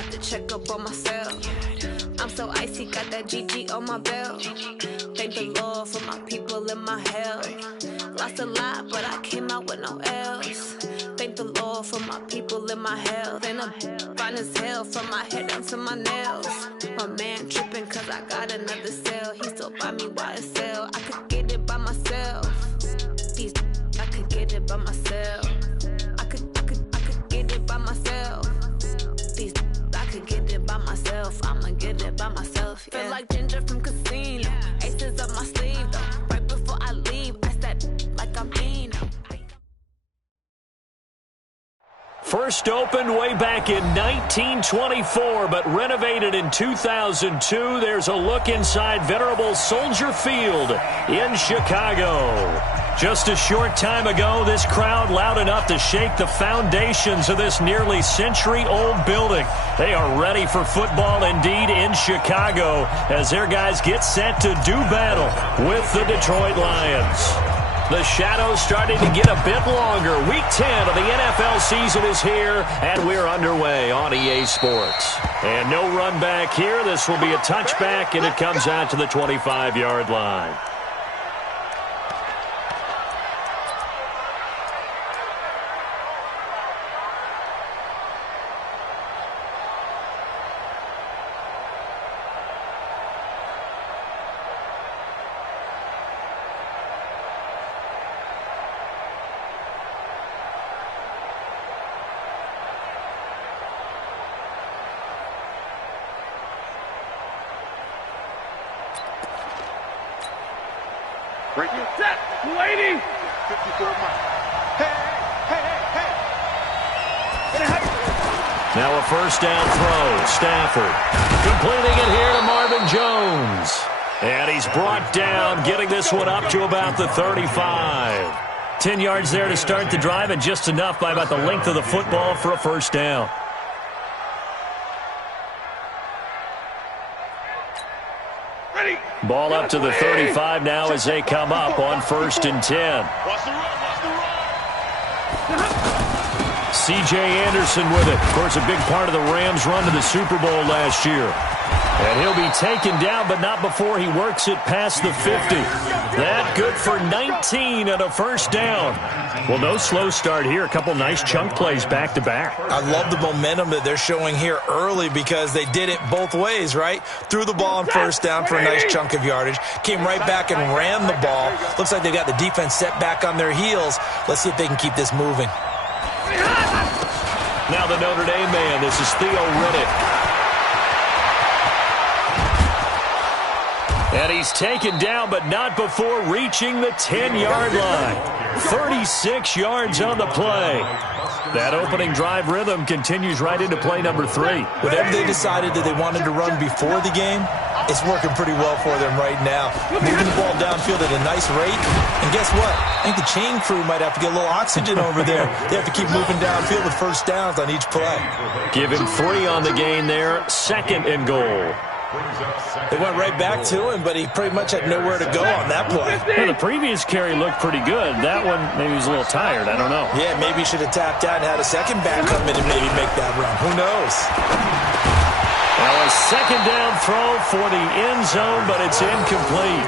have to check up on myself. I'm so icy, got that GG on my belt. Thank the Lord for my people and my health. Lost a lot, but I came out with no else. Thank the Lord for my people and my health. And I'm fine as hell from my head down to my nails. My man tripping cause I got another cell. He still buy me YSL. I could get it by myself. I could get it by myself. I could get it by myself. I could get it by myself. I'ma get it by myself. Yeah. Feel like Ginger from Casino. Aces up my sleeve though. Right before I leave, I said like I'm Eno. First opened way back in 1924, but renovated in 2002. There's a look inside venerable Soldier Field in Chicago. Just a short time ago, this crowd loud enough to shake the foundations of this nearly century-old building. They are ready for football indeed in Chicago as their guys get set to do battle with the Detroit Lions. The shadows starting to get a bit longer. Week 10 of the NFL season is here, and we're underway on EA Sports. And no run back here. This will be a touchback, and it comes out to the 25-yard line. Break it. Set. Lady. 54 miles. Hey. Now a first down throw. Stafford completing it here to Marvin Jones. And he's brought down, getting this one up to about the 35. 10 yards there to start the drive, and just enough by about the length of the football for a first down. Ball up to the 35 now as they come up on 1st and 10. C.J. Anderson with it. Of course, a big part of the Rams' run to the Super Bowl last year. And he'll be taken down, but not before he works it past the 50. That good for 19 and a first down. Well, no slow start here. A couple nice chunk plays back-to-back. I love the momentum that they're showing here early because they did it both ways, right? Threw the ball on first down for a nice chunk of yardage. Came right back and ran the ball. Looks like they've got the defense set back on their heels. Let's see if they can keep this moving. Now the Notre Dame man. This is Theo Riddick. And he's taken down, but not before reaching the 10-yard line. 36 yards on the play. That opening drive rhythm continues right into play number 3. Whatever they decided that they wanted to run before the game, it's working pretty well for them right now. Moving the ball downfield at a nice rate. And guess what? I think the chain crew might have to get a little oxygen over there. They have to keep moving downfield with first downs on each play. Give him 3 on the gain there. 2nd and goal. They went right back to him, but he pretty much had nowhere to go on that play. Well, the previous carry looked pretty good. That one, maybe he was a little tired. I don't know. Yeah, maybe he should have tapped out and had a second back come in and maybe make that run. Who knows? Well, a second down throw for the end zone, but it's incomplete.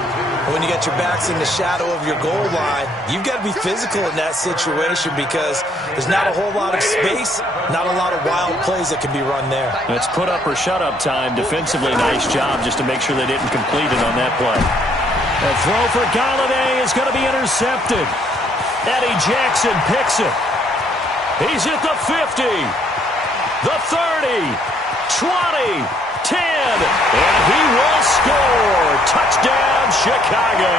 When you got your backs in the shadow of your goal line, you've got to be physical in that situation because there's not a whole lot of space, not a lot of wild plays that can be run there. It's put up or shut up time. Defensively, nice job just to make sure they didn't complete it on that play. The throw for Galladay is going to be intercepted. Eddie Jackson picks it. He's at the 50, the 30, 20, 10, and he will score. Touchdown, Chicago.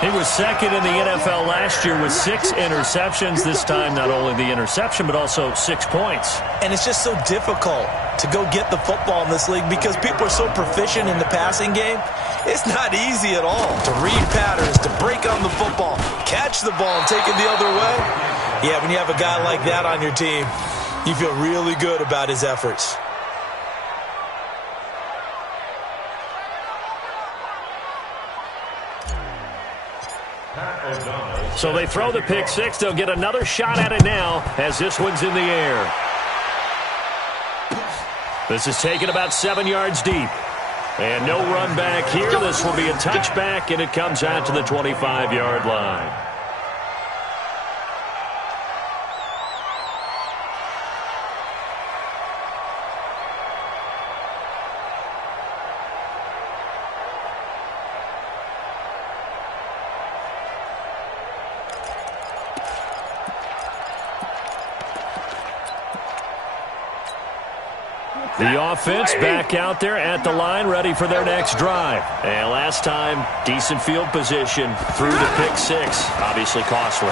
He was 2nd in the NFL last year with 6 interceptions. This time, not only the interception, but also 6 points. And it's just so difficult to go get the football in this league because people are so proficient in the passing game. It's not easy at all to read patterns, to break on the football, catch the ball, and take it the other way. Yeah, when you have a guy like that on your team, you feel really good about his efforts. So they throw the pick 6. They'll get another shot at it now as this one's in the air. This is taken about 7 yards deep. And no run back here. This will be a touchback, and it comes out to the 25-yard line. The offense back out there at the line, ready for their next drive. And last time, decent field position through the pick six. Obviously costly.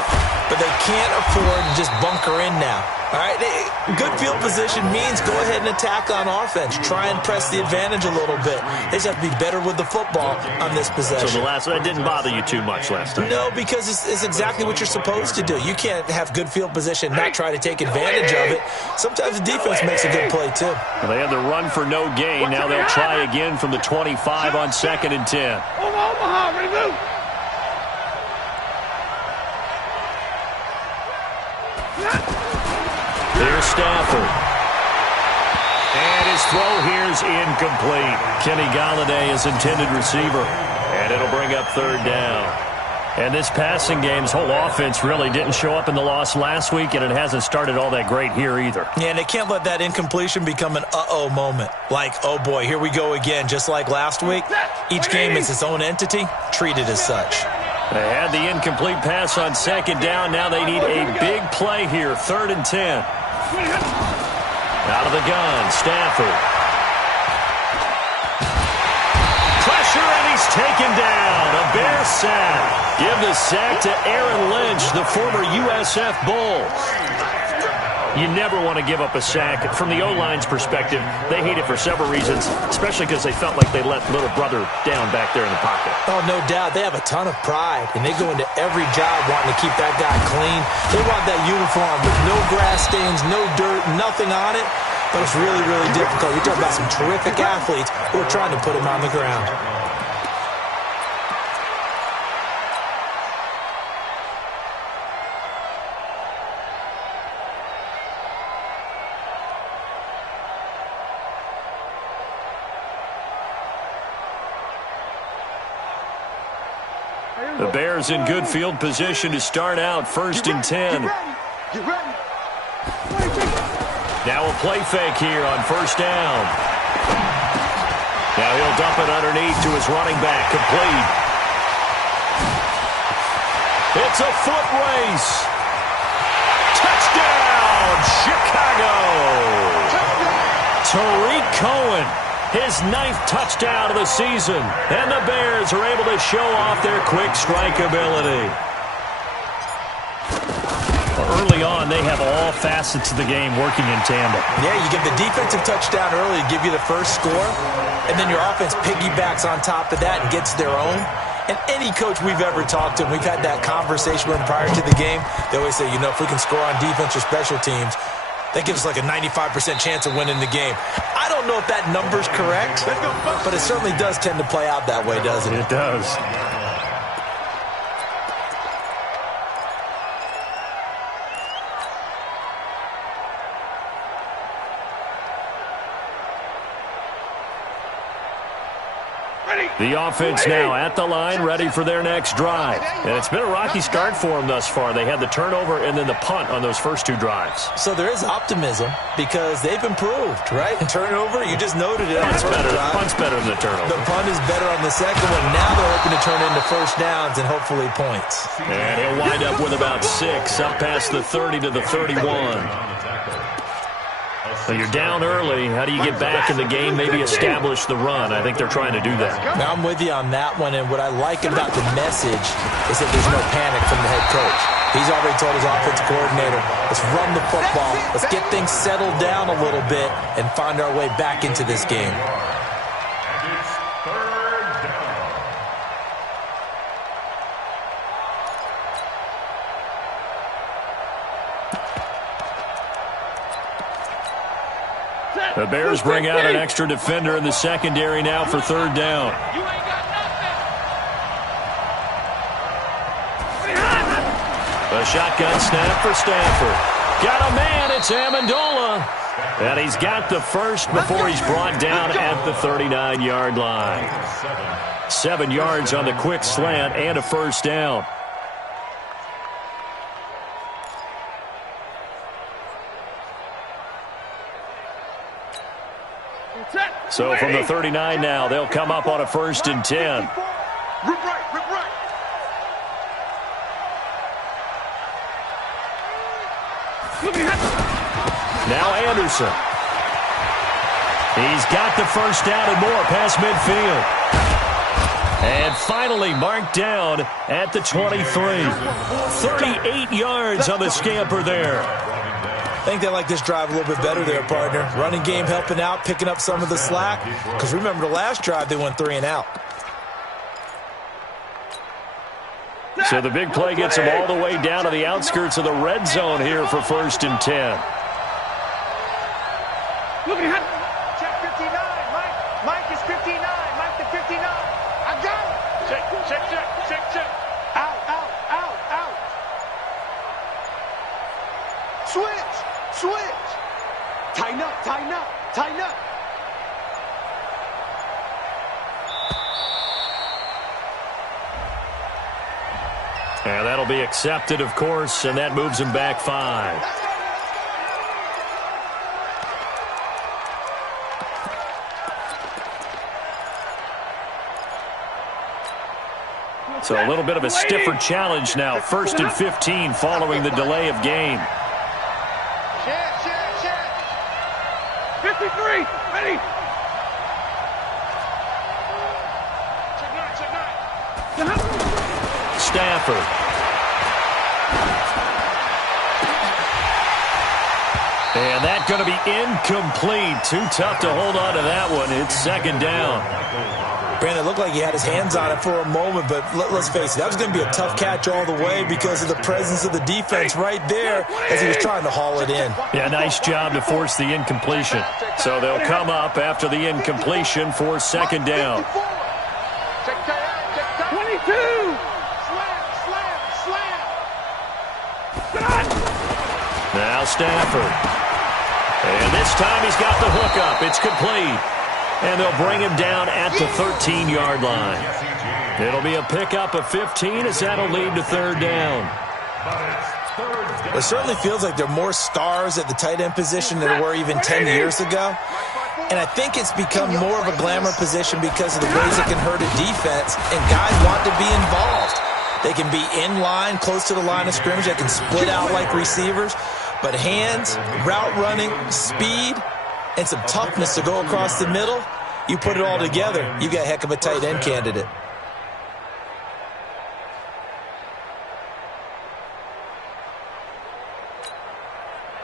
But they can't afford to just bunker in now. All right, good field position means go ahead and attack on offense. Try and press the advantage a little bit. They just have to be better with the football on this possession. So that didn't bother you too much last time? No, because it's exactly what you're supposed to do. You can't have good field position, not try to take advantage of it. Sometimes the defense makes a good play, too. Well, they had the run for no gain. Now they'll try again from the 25 on 2nd and 10. Omaha, remove. Here's Stafford. And his throw here's incomplete. Kenny Galladay is intended receiver. And it'll bring up 3rd down. And this passing game's whole offense really didn't show up in the loss last week, and it hasn't started all that great here either. Yeah, and they can't let that incompletion become an uh-oh moment. Like, oh boy, here we go again, just like last week. Each game is its own entity, treated as such. They had the incomplete pass on 2nd down. Now they need a big play here, 3rd and 10. Out of the gun, Stafford. Pressure, and he's taken down. A Bear sack. Give the sack to Aaron Lynch, the former USF Bull. You never want to give up a sack. From the O-line's perspective, they hate it for several reasons, especially because they felt like they let little brother down back there in the pocket. Oh, no doubt. They have a ton of pride, and they go into every job wanting to keep that guy clean. They want that uniform with no grass stains, no dirt, nothing on it. But it's really, really difficult. You're talking about some terrific athletes who are trying to put him on the ground. The Bears in good field position to start out, 1st and 10. Now a play fake here on 1st down. Now he'll dump it underneath to his running back, complete. It's a foot race. Touchdown, Chicago. Tariq Cohen. His 9th touchdown of the season. And the Bears are able to show off their quick strike ability. Early on, they have all facets of the game working in tandem. Yeah, you get the defensive touchdown early to give you the first score, and then your offense piggybacks on top of that and gets their own. And any coach we've ever talked to, we've had that conversation with them prior to the game, they always say, you know, if we can score on defense or special teams, that gives us like a 95% chance of winning the game. I don't know if that number's correct, but it certainly does tend to play out that way, doesn't it? It does. The offense now at the line, ready for their next drive. And it's been a rocky start for them thus far. They had the turnover and then the punt on those first 2 drives. So there is optimism because they've improved, right? Turnover, you just noted it. Punt's better than the turnover. The punt is better on the second one. Now they're hoping to turn into 1st downs and hopefully points. And he'll wind up with about 6, up past the 30 to the 31. Well, you're down early. How do you get back in the game, maybe establish the run? I think they're trying to do that. Now, I'm with you on that one, and what I like about the message is that there's no panic from the head coach. He's already told his offensive coordinator, let's run the football, let's get things settled down a little bit, and find our way back into this game. The Bears bring out an extra defender in the secondary now for 3rd down. A shotgun snap for Stafford. Got a man, it's Amendola. And he's got the first before he's brought down at the 39-yard line. 7 yards on the quick slant and a first down. So from the 39 now, they'll come up on a 1st and 10. Rip right. Now Anderson. He's got the first down and more past midfield. And finally marked down at the 23. 38 yards on the scamper there. I think they like this drive a little bit better there, partner. Running game helping out, picking up some of the slack. Because remember the last drive, they went 3 and out. So the big play gets them all the way down to the outskirts of the red zone here for 1st and 10. Check 59. Mike is 59. Mike to 59. I got it. Check. Out. Switch. Tighten up. And that'll be accepted, of course, and that moves him back 5. So a little bit of a stiffer challenge now. 1st and 15 following the delay of game. Check. 53. Ready. Check 9. Stafford. And that's going to be incomplete. Too tough to hold on to that one. It's 2nd down. Brandon, it looked like he had his hands on it for a moment, but let's face it, that was going to be a tough catch all the way because of the presence of the defense right there as he was trying to haul it in. Yeah, nice job to force the incompletion. So they'll come up after the incompletion for 2nd down. 22. Slam. Now Stafford. And this time he's got the hook up. It's complete. And they'll bring him down at the 13-yard line. It'll be a pickup of 15 as that'll lead to 3rd down. It certainly feels like there are more stars at the tight end position than there were even 10 years ago. And I think it's become more of a glamour position because of the ways it can hurt a defense, and guys want to be involved. They can be in line, close to the line of scrimmage. They can split out like receivers. But hands, route running, speed, and some toughness to go across the middle, you put it all together, you got a heck of a tight end candidate.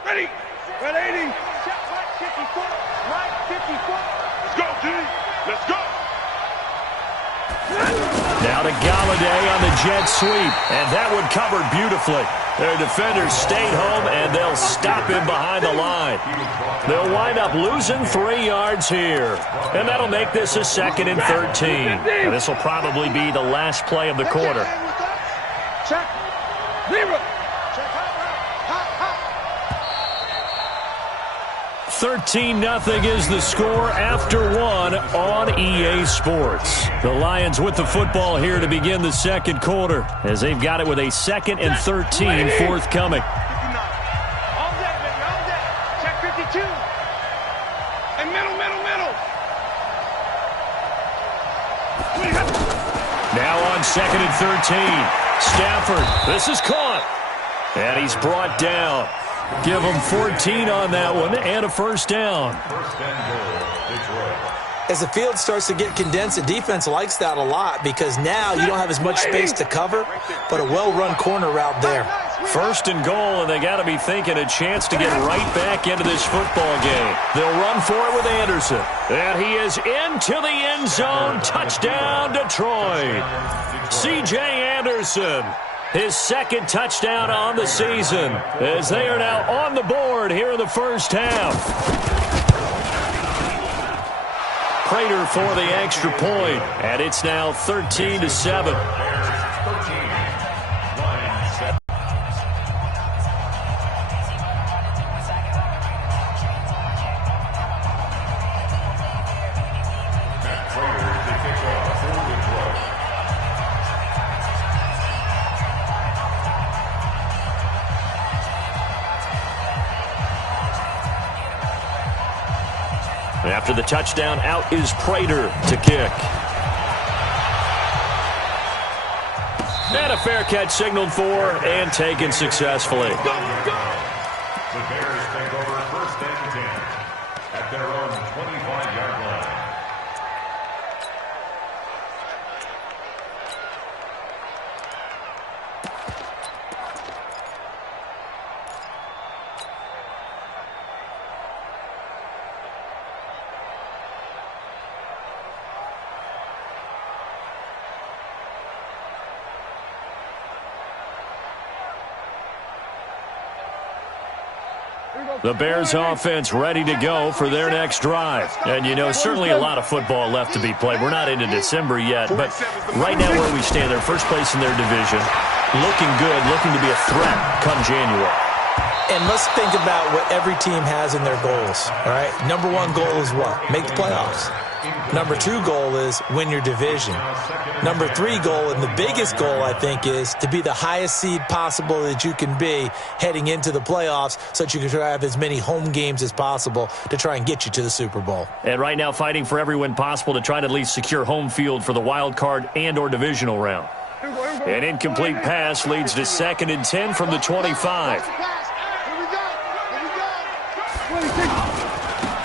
Ready. Red 80. Check right 54. Right 54. Let's go, G. Let's go. Now to Galladay on the jet sweep. And that one covered beautifully. Their defenders stayed home, and they'll stop him behind the line. They'll wind up losing 3 yards here. And that'll make this a 2nd and 13. And this will probably be the last play of the quarter. Check. 0. 13-0 is the score after 1 on EA Sports. The Lions with the football here to begin the 2nd quarter as they've got it with a 2nd and 13 forthcoming. All day, baby, all day. Check 52. And middle. Now on 2nd and 13. Stafford, this is caught. And he's brought down. Give him 14 on that one and a 1st down. As the field starts to get condensed, the defense likes that a lot because now you don't have as much space to cover, but a well-run corner route there. 1st and goal, and they got to be thinking a chance to get right back into this football game. They'll run for it with Anderson. And he is into the end zone. Touchdown, Detroit. C.J. Anderson. His 2nd touchdown on the season as they are now on the board here in the 1st half. Prater for the extra point, and it's now 13-7. After the touchdown, out is Prater to kick. And a fair catch signaled for and taken successfully. The Bears take over 1st and 10 at their own 25-yard line. The Bears offense ready to go for their next drive. And, you know, certainly a lot of football left to be played. We're not into December yet, but right now where we stand, they're first place in their division, looking good, looking to be a threat come January. And let's think about what every team has in their goals, all right? Number one goal is what? Make the playoffs. Number two goal is win your division. Number three goal, and the biggest goal, I think, is to be the highest seed possible that you can be heading into the playoffs so that you can try to have as many home games as possible to try and get you to the Super Bowl. And right now fighting for every win possible to try to at least secure home field for the wild card and or divisional round. An incomplete pass leads to 2nd and 10 from the 25.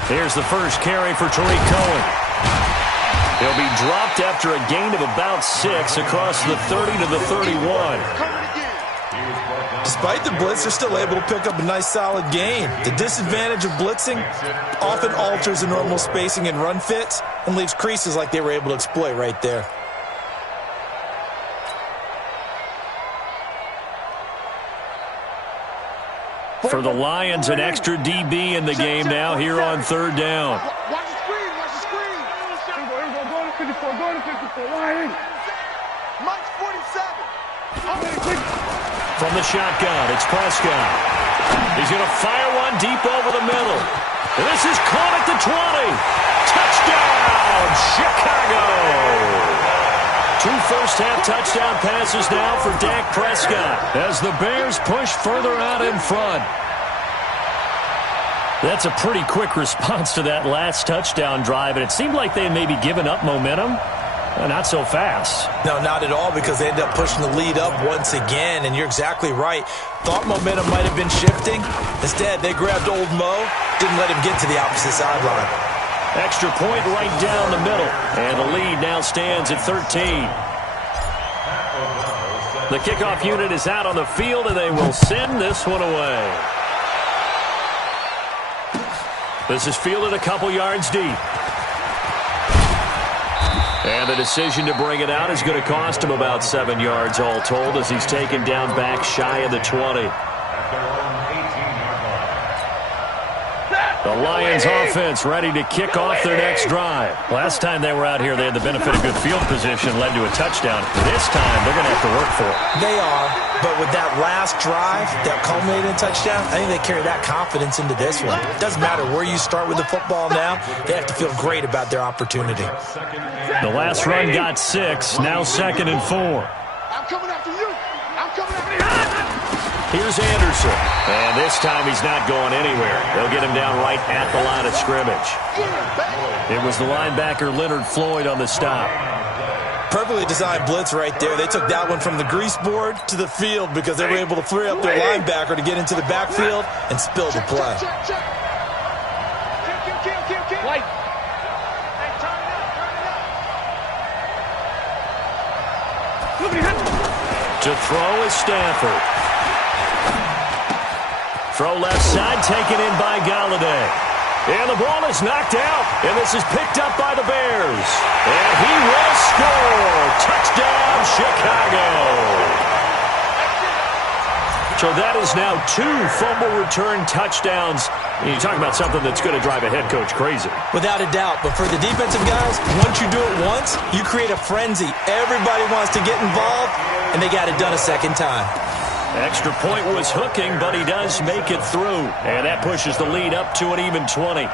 Here's the first carry for Tariq Cohen. He'll be dropped after a gain of about 6 across the 30 to the 31. Despite the blitz, they're still able to pick up a nice solid gain. The disadvantage of blitzing often alters the normal spacing and run fits and leaves creases like they were able to exploit right there. For the Lions, an extra DB in the game now here on 3rd down. Watch the screen, watch the screen. Here we go, go to 54, go to 54. Lions. Mike's 47. From the shotgun, it's Prescott. He's going to fire one deep over the middle. And this is caught at the 20. Touchdown, Chicago. 2 first-half touchdown passes now for Dak Prescott as the Bears push further out in front. That's a pretty quick response to that last touchdown drive, and it seemed like they had maybe given up momentum. Not so fast. No, not at all, because they ended up pushing the lead up once again, and you're exactly right. Thought momentum might have been shifting. Instead, they grabbed old Mo, didn't let him get to the opposite sideline. Extra point right down the middle, and the lead now stands at 13. The kickoff unit is out on the field, and they will send this one away. This is fielded a couple yards deep. And the decision to bring it out is going to cost him about 7 yards all told as he's taken down back shy of the 20. The Lions offense ready to kick off their next drive. Last time they were out here, they had the benefit of good field position, led to a touchdown. This time, they're going to have to work for it. They are, but with that last drive that culminated in a touchdown, I think they carry that confidence into this one. It doesn't matter where you start with the football now. They have to feel great about their opportunity. The last run got 6, now 2nd and 4. I'm coming after you. I'm coming after you. Here's Anderson, and this time he's not going anywhere. They'll get him down right at the line of scrimmage. It was the linebacker Leonard Floyd on the stop. Perfectly designed blitz right there. They took that one from the grease board to the field because they were able to free up their linebacker to get into the backfield and spill the play. White. To throw is Stafford. Throw left side, taken in by Galladay. And the ball is knocked out, and this is picked up by the Bears. And he will score. Touchdown, Chicago. So that is now 2 fumble return touchdowns. You talk about something that's going to drive a head coach crazy. Without a doubt. But for the defensive guys, once you do it once, you create a frenzy. Everybody wants to get involved, and they got it done a second time. Extra point was hooking, but he does make it through. And that pushes the lead up to an even 20.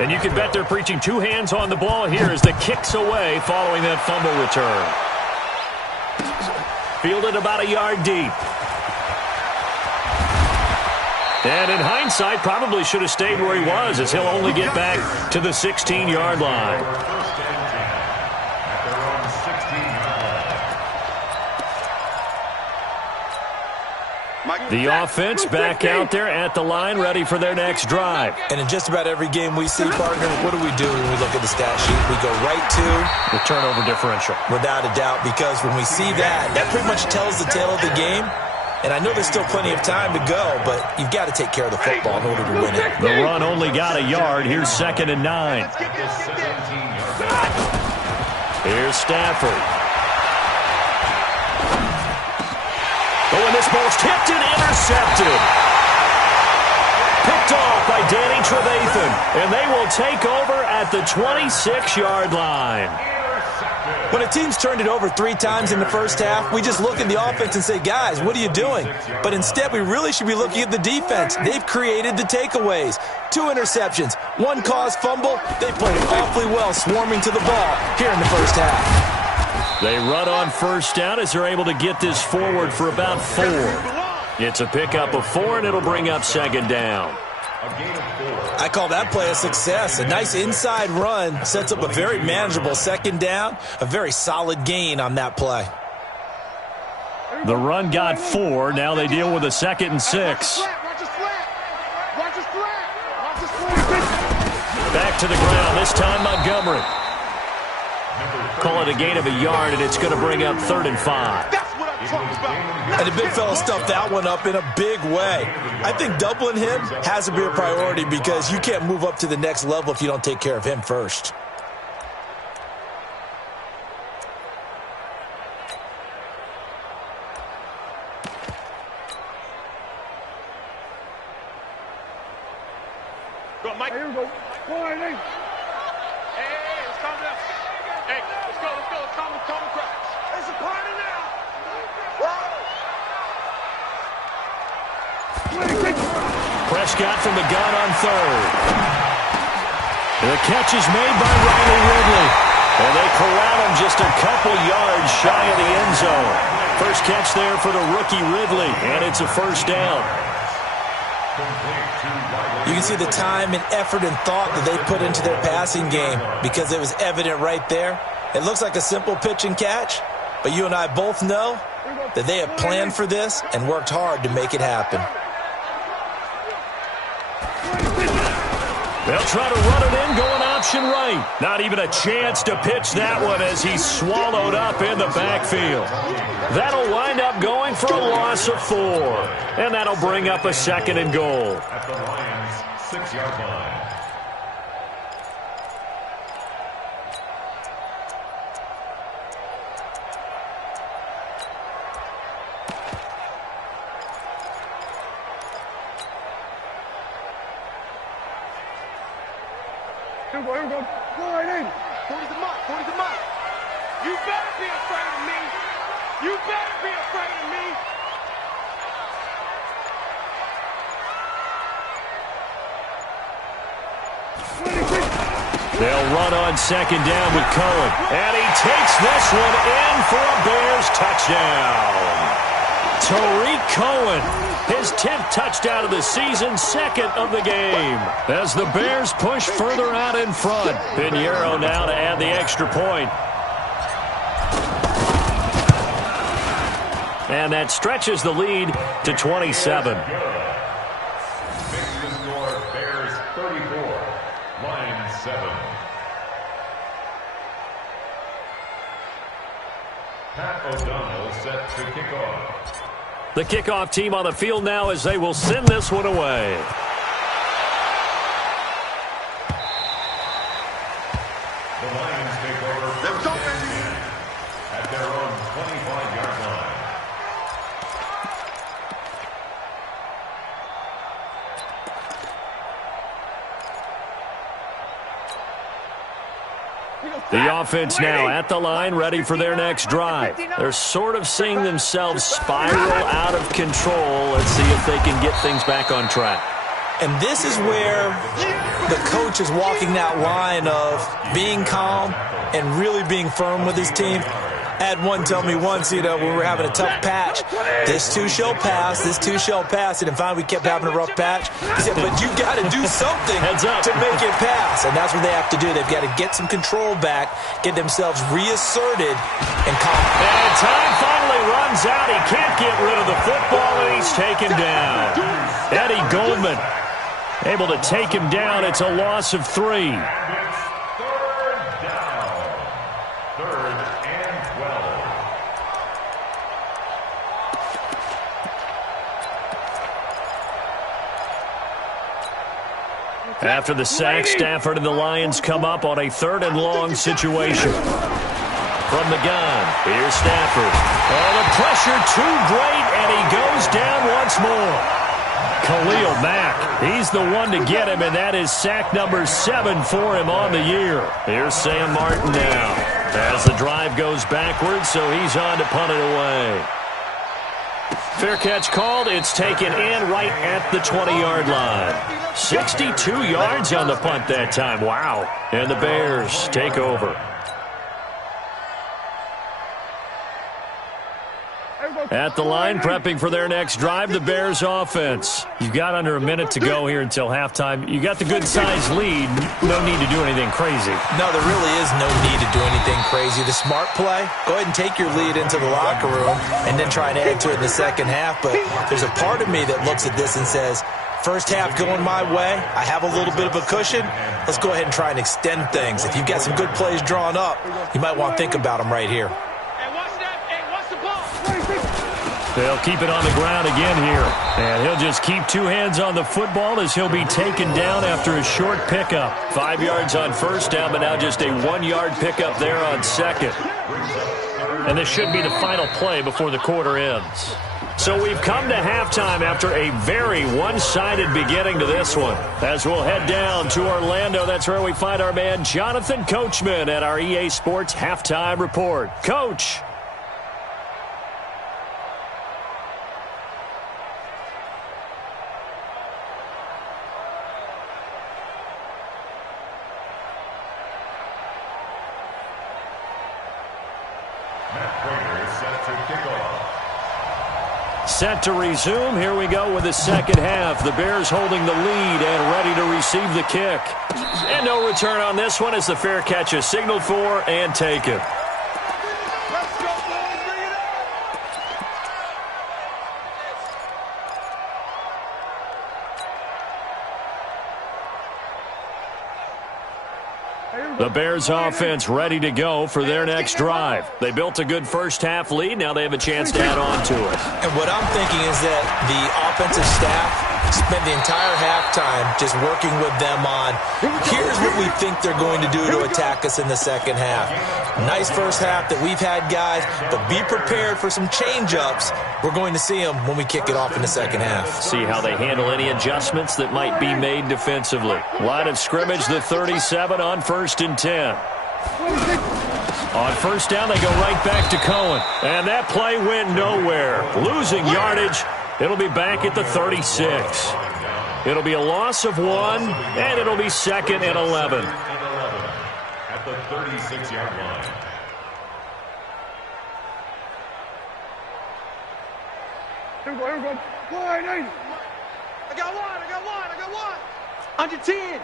And you can bet they're preaching two hands on the ball here as the kick's away following that fumble return. Fielded about a yard deep. And in hindsight, probably should have stayed where he was, as he'll only get back to the 16-yard line. The offense back out there at the line, ready for their next drive. And in just about every game we see, partner, what do we do when we look at the stat sheet? We go right to the turnover differential. Without a doubt, because when we see that, that pretty much tells the tale of the game. And I know there's still plenty of time to go, but you've got to take care of the football in order to win it. The run only got a yard. Here's 2nd and 9. Here's Stafford. Oh, and this ball's tipped and intercepted. Picked off by Danny Trevathan. And they will take over at the 26-yard line. When a team's turned it over 3 times in the first half, we just look at the offense and say, guys, what are you doing? But instead, we really should be looking at the defense. They've created the takeaways. 2 interceptions, 1 caused fumble. They played awfully well swarming to the ball here in the first half. They run on first down as they're able to get this forward for about 4. It's a pickup of 4, and it'll bring up 2nd down. I call that play a success. A nice inside run sets up a very manageable 2nd down. A very solid gain on that play. The run got 4. Now they deal with a 2nd and 6. Back to the ground. This time Montgomery. Call it a gain of a yard, and it's going to bring up 3rd and 5. And the big fella stuffed that one up in a big way. I think doubling him has to be a priority because you can't move up to the next level if you don't take care of him first. Go, Mike. Here we go. Go ahead, hey. Hey, let's calm down. Hey, let's go. Calm the crowd. It's a party now. Prescott from the gun on 3rd. The catch is made by Riley Ridley. And they corral him just a couple yards shy of the end zone. First catch there for the rookie Ridley, and it's a 1st down. You can see the time and effort and thought that they put into their passing game because it was evident right there. It looks like a simple pitch and catch, but you and I both know that they have planned for this and worked hard to make it happen. They'll try to run it in, going option right. Not even a chance to pitch that one as he's swallowed up in the backfield. That'll wind up going for a loss of 4. And that'll bring up a 2nd and goal. At the Lions' 6-yard line. Here we go. Go right in. 40's the mark. You better be afraid of me. You better be afraid of me. They'll run on 2nd down with Cohen. And he takes this one in for a Bears touchdown. Tariq Cohen, his 10th touchdown of the season, 2nd of the game. As the Bears push further out in front. Pinheiro now to add the extra point. And that stretches the lead to 27. Makes the score Bears 34, Lions 7. Pat O'Donnell set to kick off. The kickoff team on the field now as they will send this one away. The Lions take over first and 10 at their own 25-yard line. The offense now at the line, ready for their next drive. They're sort of seeing themselves spiral out of control. Let's see if they can get things back on track. And this is where the coach is walking that line of being calm and really being firm with his team. I had one tell me once, when we were having a tough patch, this too shall pass, this too shall pass. And finally we kept having a rough patch. He said, but you got to do something to make it pass. And that's what they have to do. They've got to get some control back, get themselves reasserted, and calm. And time finally runs out. He can't get rid of the football, and he's taken down. Eddie Goldman able to take him down. It's a loss of 3. After the sack, Stafford and the Lions come up on a 3rd and long situation. From the gun, here's Stafford. Oh, the pressure too great, and he goes down once more. Khalil Mack, he's the one to get him, and that is sack number 7 for him on the year. Here's Sam Martin now. As the drive goes backwards, so he's on to punt it away. Fair catch called. It's taken in right at the 20-yard line. 62 yards on the punt that time. Wow. And the Bears take over. At the line, prepping for their next drive, the Bears offense. You've got under a minute to go here until halftime. You got the good-sized lead. No need to do anything crazy. No, there really is no need to do anything crazy. The smart play, go ahead and take your lead into the locker room and then try and add to it in the second half. But there's a part of me that looks at this and says, first half going my way, I have a little bit of a cushion. Let's go ahead and try and extend things. If you've got some good plays drawn up, you might want to think about them right here. They'll keep it on the ground again here. And he'll just keep 2 hands on the football as he'll be taken down after a short pickup. 5 yards on first down, but now just a 1-yard pickup there on second. And this should be the final play before the quarter ends. So we've come to halftime after a very one-sided beginning to this one. As we'll head down to Orlando, that's where we find our man Jonathan Coachman at our EA Sports Halftime Report. Coach. Set to resume. Here we go with the second half. The Bears holding the lead and ready to receive the kick. And no return on this one as the fair catch is signaled for and taken. The Bears offense ready to go for their next drive. They built a good first half lead. Now they have a chance to add on to it. And what I'm thinking is that the offensive staff spent the entire halftime just working with them on, here's what we think they're going to do to attack us in the second half. Nice first half that we've had, guys, but be prepared for some change-ups. We're going to see them when we kick it off in the second half. See how they handle any adjustments that might be made defensively. Line of scrimmage, the 37 on 1st and 10. On first down, they go right back to Cohen. And that play went nowhere. Losing yardage. It'll be back at the 36. It'll be a loss of 1, and it'll be 2nd and 11. At the 36-yard line. Here we go. Line 8. I got one. Under 10.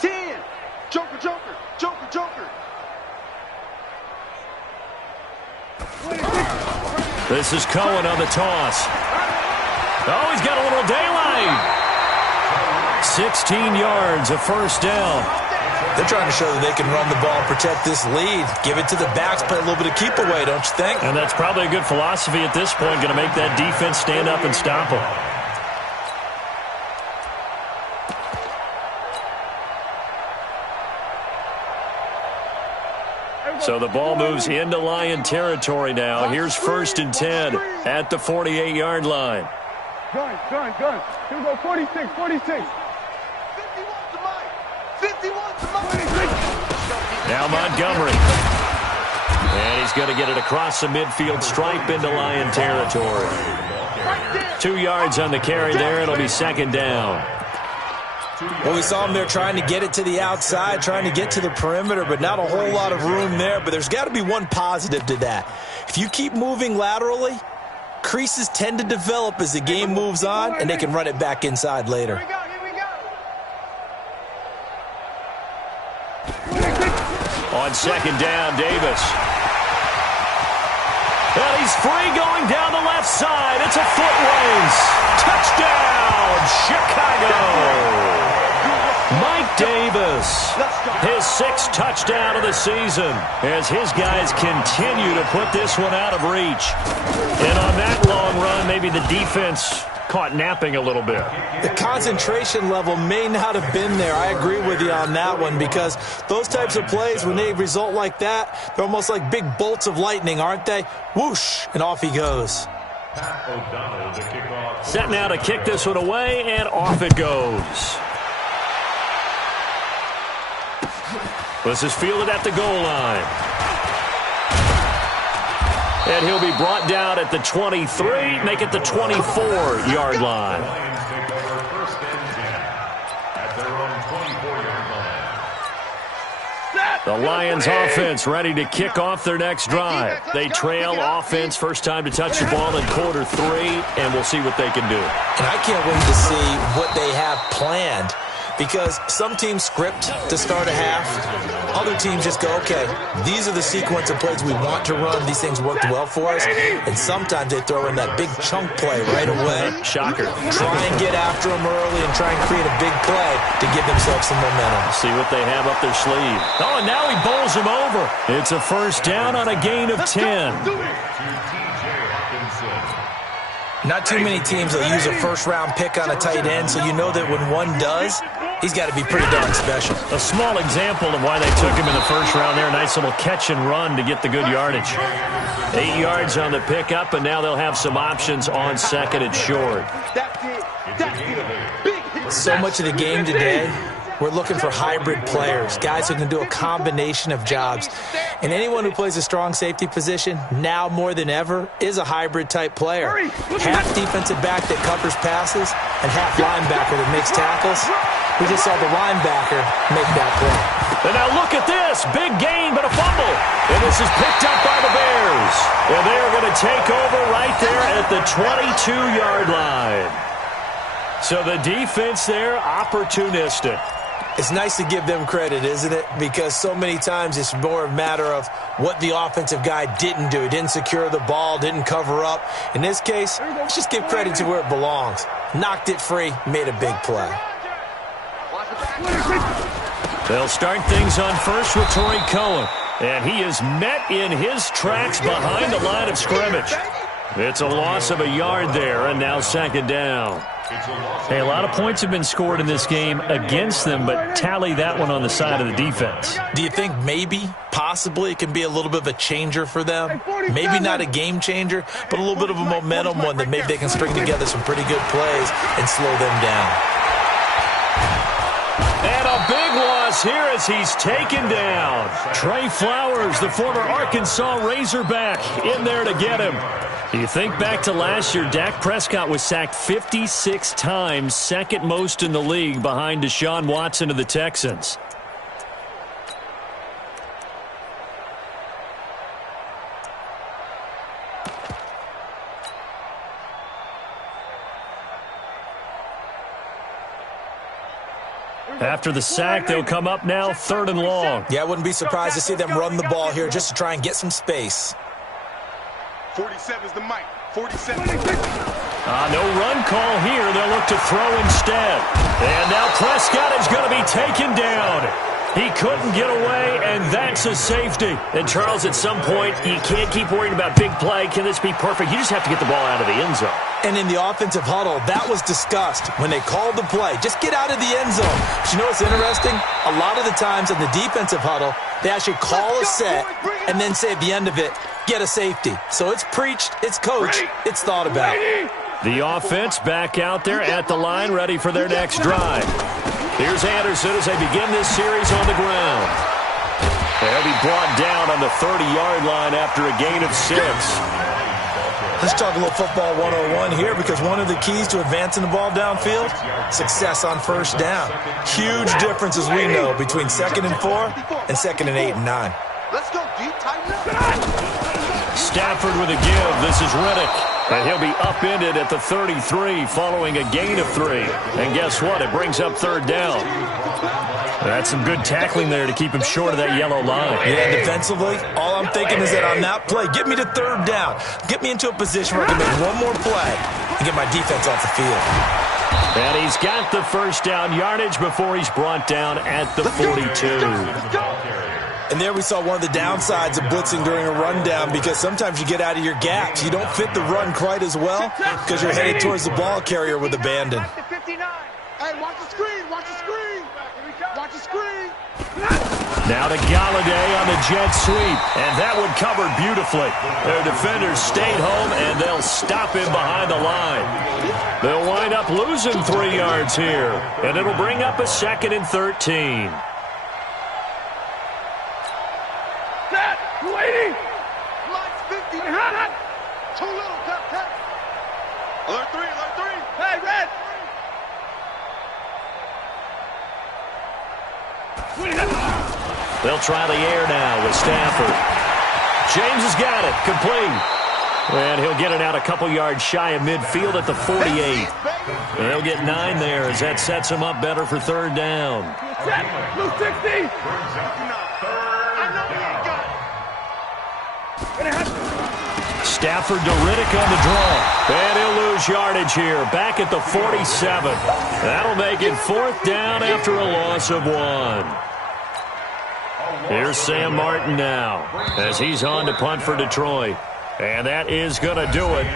10. Joker. This is Cohen on the toss. Oh, he's got a little daylight. 16 yards, a first down. They're trying to show that they can run the ball and protect this lead. Give it to the backs, play a little bit of keep away, don't you think? And that's probably a good philosophy at this point, going to make that defense stand up and stop them. So the ball moves into Lion territory now. Here's 1st and 10 at the 48-yard line. Gun. Here we go, 46. 51 to Mike. 51 to Mike. Now Montgomery. And he's going to get it across the midfield stripe into Lion territory. 2 yards on the carry there. It'll be 2nd down. Well, we saw him there trying to get it to the outside, trying to get to the perimeter, but not a whole lot of room there. But there's got to be one positive to that. If you keep moving laterally, creases tend to develop as the game moves on, and they can run it back inside later. On second down, Davis. And he's free going down the left side. It's a foot race. Touchdown, Chicago. Mike Davis, his 6th touchdown of the season as his guys continue to put this one out of reach. And on that long run, maybe the defense caught napping a little bit. The concentration level may not have been there. I agree with you on that one, because those types of plays, when they result like that, they're almost like big bolts of lightning, aren't they? Whoosh, and off he goes. Set now to kick this one away, and off it goes. This is fielded at the goal line. And he'll be brought down at the 23, make it the 24-yard line. Lions take over 1st and 10 at their own 24-yard line. The Lions offense ready to kick off their next drive. They trail offense, first time to touch the ball in quarter 3, and we'll see what they can do. And I can't wait to see what they have planned, because some teams script to start a half. Other teams just go, okay, these are the sequence of plays we want to run. These things worked well for us. And sometimes they throw in that big chunk play right away. Shocker. Try and get after them early and try and create a big play to give themselves some momentum. See what they have up their sleeve. Oh, and now he bowls him over. It's a first down on a gain of 10. Not too many teams will use a first-round pick on a tight end, so you know that when one does, he's got to be pretty darn special. A small example of why they took him in the first round there. Nice little catch and run to get the good yardage. 8 yards on the pickup, and now they'll have some options on second and short. So much of the game today, we're looking for hybrid players, guys who can do a combination of jobs. And anyone who plays a strong safety position, now more than ever, is a hybrid-type player. Half defensive back that covers passes and half linebacker that makes tackles. We just saw the linebacker make that play. And now look at this. Big gain, but a fumble. And this is picked up by the Bears. And they are going to take over right there at the 22-yard line. So the defense there, opportunistic. It's nice to give them credit, isn't it? Because so many times it's more a matter of what the offensive guy didn't do. He didn't secure the ball, didn't cover up. In this case, let's just give credit to where it belongs. Knocked it free, made a big play. They'll start things on first with Torrey Cohen. And he is met in his tracks behind the line of scrimmage. It's a loss of a yard there, and now second down. Hey, a lot of points have been scored in this game against them, but tally that one on the side of the defense. Do you think maybe, possibly, it can be a little bit of a changer for them? Maybe not a game changer, but a little bit of a momentum one that maybe they can string together some pretty good plays and slow them down. And a big loss here as he's taken down. Trey Flowers, the former Arkansas Razorback, in there to get him. You think back to last year, Dak Prescott was sacked 56 times, second most in the league behind Deshaun Watson of the Texans. After the sack, they'll come up now, 3rd and long. Yeah, I wouldn't be surprised to see them run the ball here just to try and get some space. 47's the mic. 47. No run call here. They'll look to throw instead. And now Prescott is going to be taken down. He couldn't get away, and that's a safety. And, Charles, at some point, you can't keep worrying about big play. Can this be perfect? You just have to get the ball out of the end zone. And in the offensive huddle, that was discussed when they called the play. Just get out of the end zone. But you know what's interesting? A lot of the times in the defensive huddle, they actually call a set and then say at the end of it, get a safety. So it's preached, it's coached, it's thought about. The offense back out there at the line, ready for their next drive. Here's Anderson as they begin this series on the ground. They'll be brought down on the 30-yard line after a gain of 6. Let's talk a little football 101 here, because one of the keys to advancing the ball downfield, success on first down. Huge difference, as we know, between 2nd and 4 and 2nd and 8 and 9. Let's go deep, tighten up. Stafford with a give. This is Riddick. And he'll be upended at the 33 following a gain of 3. And guess what? It brings up 3rd down. That's some good tackling there to keep him short of that yellow line. Yeah, defensively, all I'm thinking is that on that play, get me to 3rd down. Get me into a position where I can make one more play and get my defense off the field. And he's got the first down yardage before he's brought down at the 42. And there we saw one of the downsides of blitzing during a rundown, because sometimes you get out of your gaps. You don't fit the run quite as well because you're headed towards the ball carrier with abandon. Hey, watch the screen, watch the screen. Watch the screen. Now to Galladay on the jet sweep, and that one covered beautifully. Their defenders stayed home, and they'll stop him behind the line. They'll wind up losing 3 yards here, and it'll bring up a 2nd and 13. Set, 280. Lights 50. Too little, tap. Alert 3, alert 3. Hey, red. They'll try the air now with Stafford. James has got it. Complete. And he'll get it out a couple yards shy of midfield at the 48. And they'll get 9 there as that sets him up better for 3rd down. Set, blue 60. Stafford to Riddick on the draw. And he'll lose yardage here. Back at the 47. That'll make it 4th down after a loss of 1. Here's Sam Martin now as he's on to punt for Detroit. And that is going to do it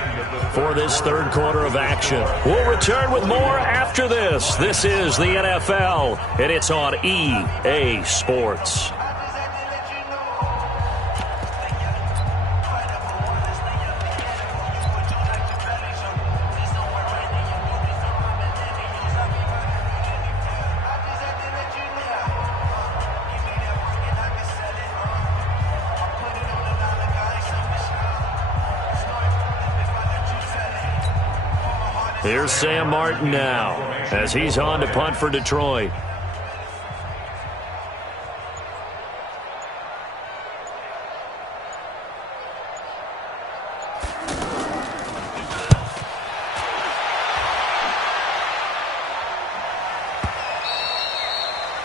for this 3rd quarter of action. We'll return with more after this. This is the NFL, and it's on EA Sports. Here's Sam Martin now as he's on to punt for Detroit.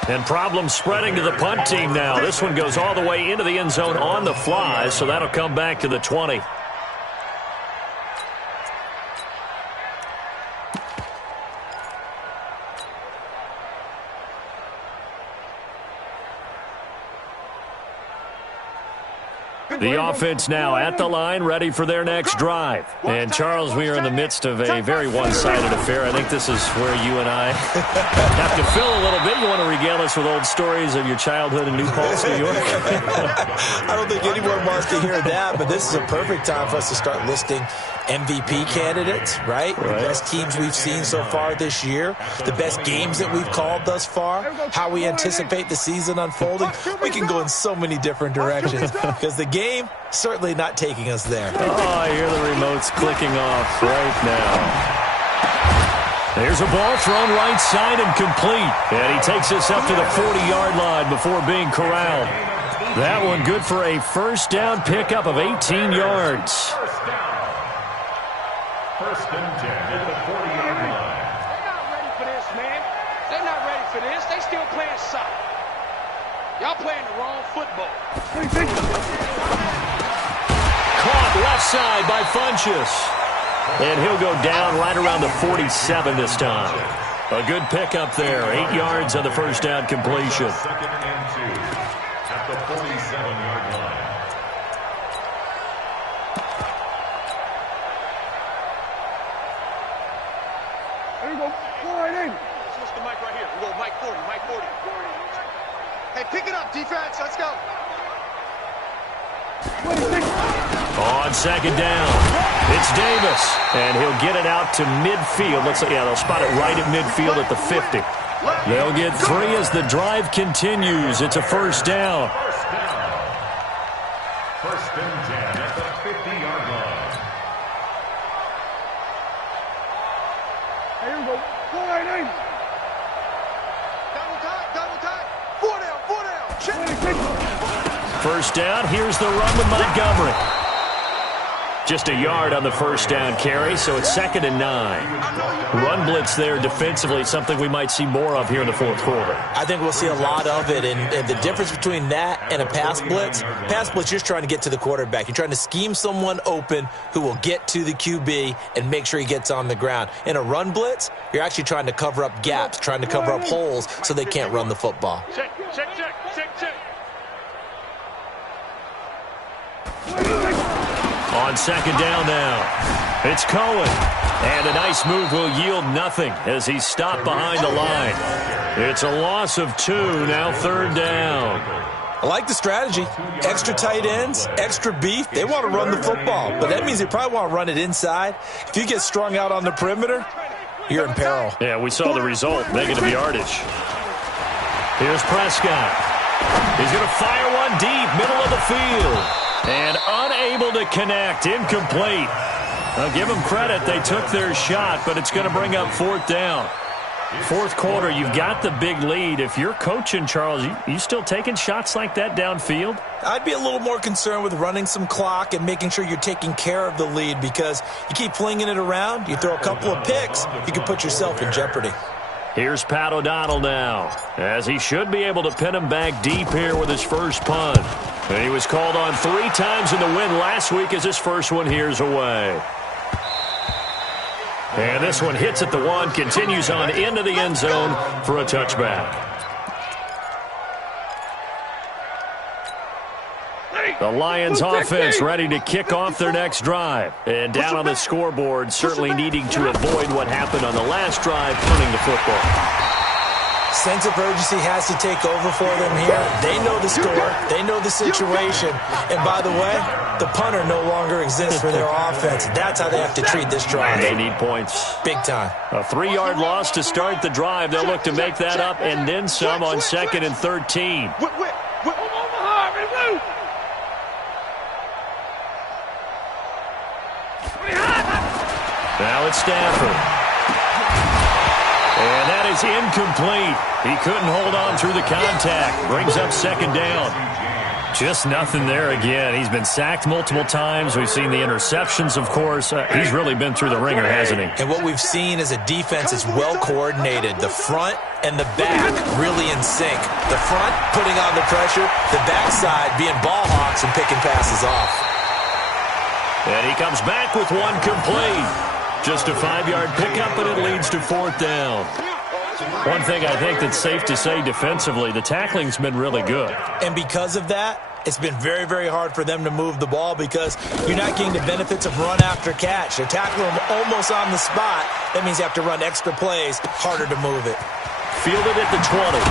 And problems spreading to the punt team now. This one goes all the way into the end zone on the fly, so that'll come back to the 20. The offense now at the line, ready for their next drive. And, Charles, we are in the midst of a very one-sided affair. I think this is where you and I have to fill a little bit. You want to regale us with old stories of your childhood in New Paltz, New York? I don't think anyone wants to hear that, but this is a perfect time for us to start listing MVP candidates, right? The best teams we've seen so far this year, the best games that we've called thus far, how we anticipate the season unfolding. We can go in so many different directions because the game certainly not taking us there. Oh, I hear the remotes clicking off right now. There's a ball thrown right side and complete. And he takes us up to the 40-yard line before being corralled. That one good for a 1st down pickup of 18 yards. First and 10 at the 40-yard line. They're not ready for this, man. They're not ready for this. They still playing soccer. Y'all playing the wrong football. Caught left side by Funchess. And he'll go down right around the 47 this time. A good pickup there. 8 yards on the 1st down completion. 2nd and 2 at the 47-yard line. There you go. Go right in. Switch the mic right here. We go mic 40, mic 40. Hey, pick it up, defense. Let's go. On 2nd down, it's Davis. And he'll get it out to midfield. Looks like, yeah, they'll spot it right at midfield at the 50. They'll get 3 as the drive continues. It's a 1st down. First down. First and 10 at the 50-yard line. first down. Here's the run with Montgomery. Just a yard on the first down carry, so it's 2nd and 9. Run blitz there defensively, something we might see more of here in the fourth quarter. I think we'll see a lot of it, and the difference between that and a pass blitz, you're trying to get to the quarterback. You're trying to scheme someone open who will get to the QB and make sure he gets on the ground. In a run blitz, you're actually trying to cover up gaps, trying to cover up holes so they can't run the football. Check. On 2nd down now, it's Cohen. And a nice move will yield nothing as he's stopped behind the line. It's a loss of 2, now 3rd down. I like the strategy. Extra tight ends, extra beef. They want to run the football, but that means they probably want to run it inside. If you get strung out on the perimeter, you're in peril. Yeah, we saw the result, negative yardage. Here's Prescott. He's going to fire one deep, middle of the field. And unable to connect, incomplete. I'll give them credit, they took their shot, but it's going to bring up 4th down. Fourth quarter, you've got the big lead. If you're coaching, Charles, you still taking shots like that downfield? I'd be a little more concerned with running some clock and making sure you're taking care of the lead, because you keep flinging it around, you throw a couple of picks, you can put yourself in jeopardy. Here's Pat O'Donnell now, as he should be able to pin him back deep here with his first punt. And he was called on 3 times in the win last week as his first one here's away. And this one hits at the 1, continues on into the end zone for a touchback. The Lions offense ready to kick off their next drive. And down on the scoreboard, certainly needing to avoid what happened on the last drive, punting the football. Sense of urgency has to take over for them here. They know the score. They know the situation. And by the way, the punter no longer exists for their offense. That's how they have to treat this drive. They need points. Big time. A 3-yard loss to start the drive. They'll look to make that up and then some on 2nd and 13. Now it's Stafford. And that is incomplete. He couldn't hold on through the contact. Brings up 2nd down. Just nothing there again. He's been sacked multiple times. We've seen the interceptions, of course. He's really been through the ringer, hasn't he? And what we've seen is a defense is well coordinated. The front and the back really in sync. The front putting on the pressure. The backside being ball hawks and picking passes off. And he comes back with one complete. Just a 5-yard pickup, and it leads to 4th down. One thing I think that's safe to say defensively, the tackling's been really good. And because of that, it's been very, very hard for them to move the ball because you're not getting the benefits of run after catch. They're tackling them almost on the spot. That means you have to run extra plays, harder to move it. Fielded at the 20.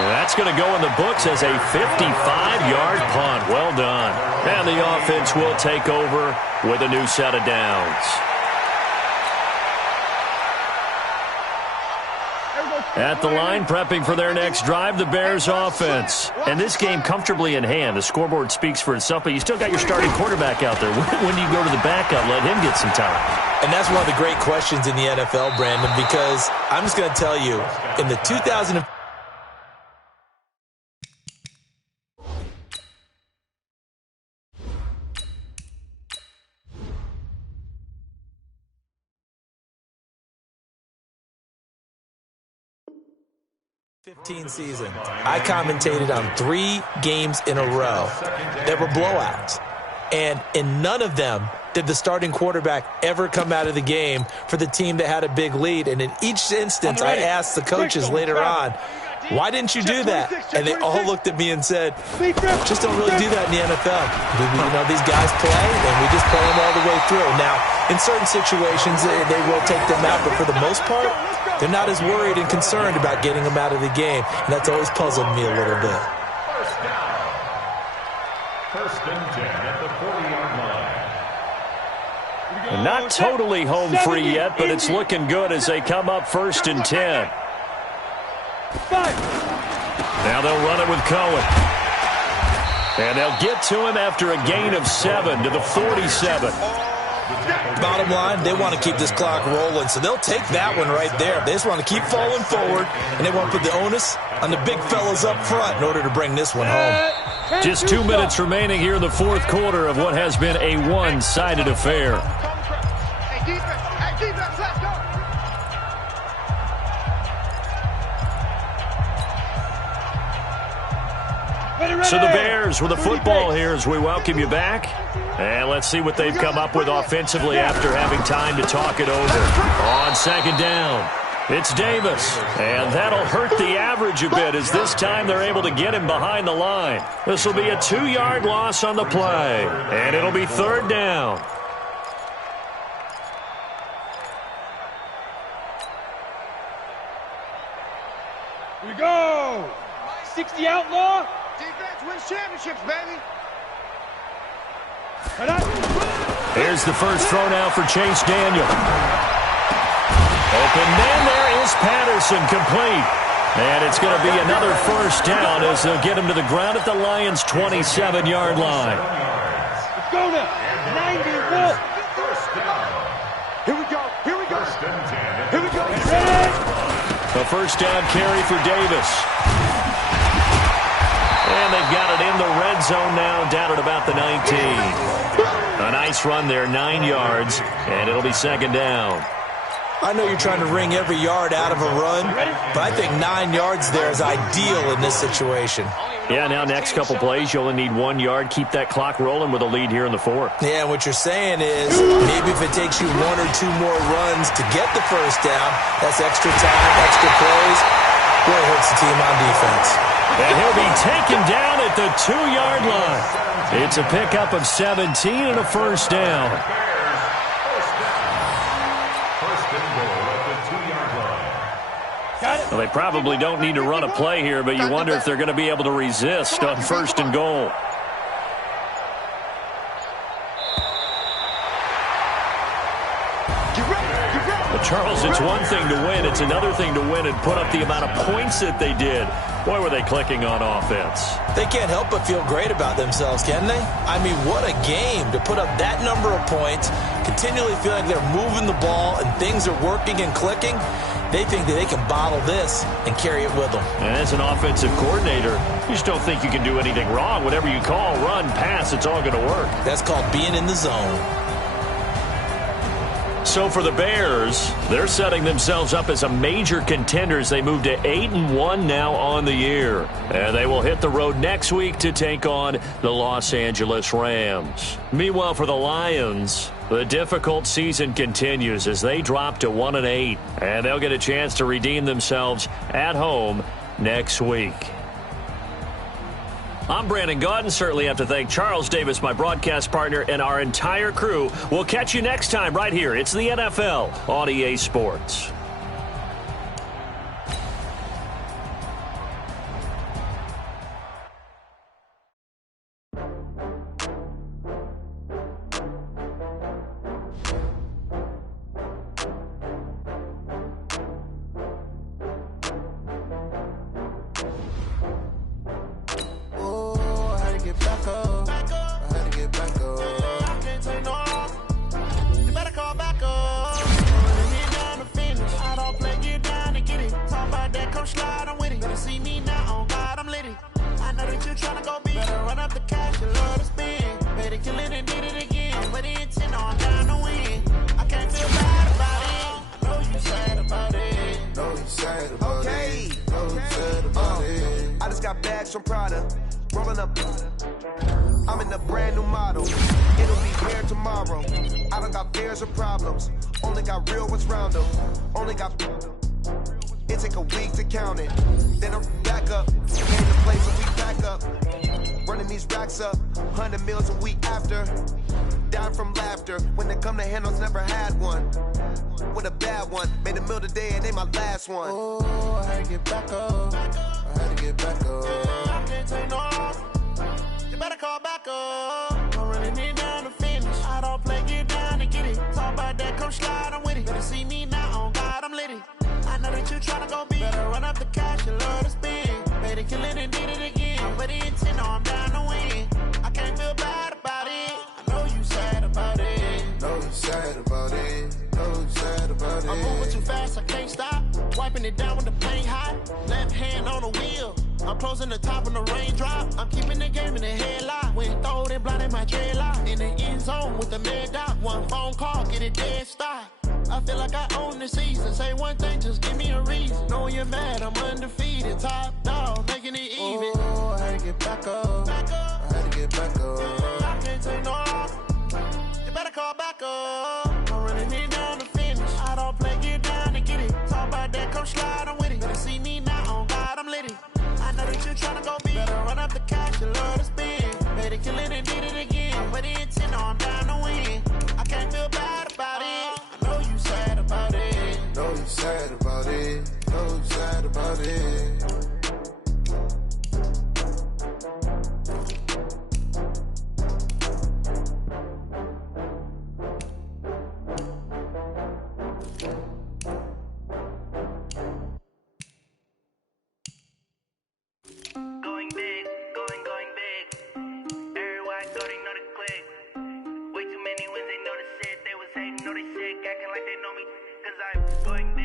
That's going to go in the books as a 55-yard punt. Well done. And the offense will take over with a new set of downs. At the line, prepping for their next drive, the Bears offense. And this game comfortably in hand. The scoreboard speaks for itself, but you still got your starting quarterback out there. When do you go to the backup, let him get some time? And that's one of the great questions in the NFL, Brandon, because I'm just going to tell you, in the 2015 season, I commentated on 3 games in a row that were blowouts. And in none of them did the starting quarterback ever come out of the game for the team that had a big lead. And in each instance, I asked the coaches later on, why didn't you do that? And they all looked at me and said, just don't really do that in the NFL. These guys play, and we just play them all the way through. Now, in certain situations, they will take them out, but for the most part, they're not as worried and concerned about getting them out of the game. And that's always puzzled me a little bit. First and 10 at the 40-yard line. Not totally home free yet, but it's looking good as they come up 1st and 10. Now they'll run it with Cohen. And they'll get to him after a gain of 7 to the 47. Bottom line, they want to keep this clock rolling, so they'll take that one right there. They just want to keep falling forward, and they want to put the onus on the big fellas up front in order to bring this one home. Just 2 minutes remaining here in the fourth quarter of what has been a one-sided affair. So the Bears with the football here as we welcome you back. And let's see what they've come up with offensively after having time to talk it over. On second down, it's Davis. And that'll hurt the average a bit as this time they're able to get him behind the line. This will be a 2-yard loss on the play. And it'll be third down. Here we go. 60 outlaw. Defense wins championships, baby. Here's the first throw now for Chase Daniel. Open man, there is Patterson, complete. And it's going to be another first down as they'll get him to the ground at the Lions' 27-yard line. Let's go now. 91. Here we go. Here we go. Here we go. A first down carry for Davis. And they've got it in the red zone now, down at about the 19. A nice run there, 9 yards, and it'll be second down. I know you're trying to wring every yard out of a run, but I think 9 yards there is ideal in this situation. Yeah, now next couple plays, you only need 1 yard. Keep that clock rolling with a lead here in the fourth. Yeah, what you're saying is maybe if it takes you 1 or 2 more runs to get the first down, that's extra time, extra plays. Really hurts the team on defense. And he'll be taken down at the 2-yard line. It's a pickup of 17 and a first down. Well, they probably don't need to run a play here, but you wonder if they're going to be able to resist on first and goal. But Charles, it's one thing to win. It's another thing to win and put up the amount of points that they did. Boy, were they clicking on offense. They can't help but feel great about themselves, can they? I mean, what a game to put up that number of points, continually feel like they're moving the ball and things are working and clicking. They think that they can bottle this and carry it with them. And as an offensive coordinator, you just don't think you can do anything wrong. Whatever you call, run, pass, it's all going to work. That's called being in the zone. So for the Bears, they're setting themselves up as a major contender as they move to 8-1 now on the year. And they will hit the road next week to take on the Los Angeles Rams. Meanwhile, for the Lions, the difficult season continues as they drop to 1-8. And they'll get a chance to redeem themselves at home next week. I'm Brandon Gaudin. Certainly have to thank Charles Davis, my broadcast partner, and our entire crew. We'll catch you next time right here. It's the NFL on EA Sports. Wiping it down with the paint hot. Left hand on the wheel. I'm closing the top on the raindrop. I'm keeping the game in the headlock. When throwed and blinded my dreadlock. In the end zone with the mad dot. One phone call, get it dead stop. I feel like I own the season. Say one thing, just give me a reason. Knowing you're mad, I'm undefeated. Top dog, making it even. Oh, I had to get back up. I had to get back up. I can't take no loss. You better call back up. I'm running it down to finish. I don't play, get down to get it. Talk about that, come slide, I'm with it. Better see me now, on God, I'm lit it. I know that you're tryna go big. Better run up the cash, you love to spend. Better kill it and did it again. But the intent, I'm down to win. I can't feel bad about it. I know you sad about it. Know you sad about it. Know you sad about it. Going big, going big. Everybody thought they know the click. Way too many wins, they know the shit. They was hating, know they sick, acting like they know me. Cause I'm going big.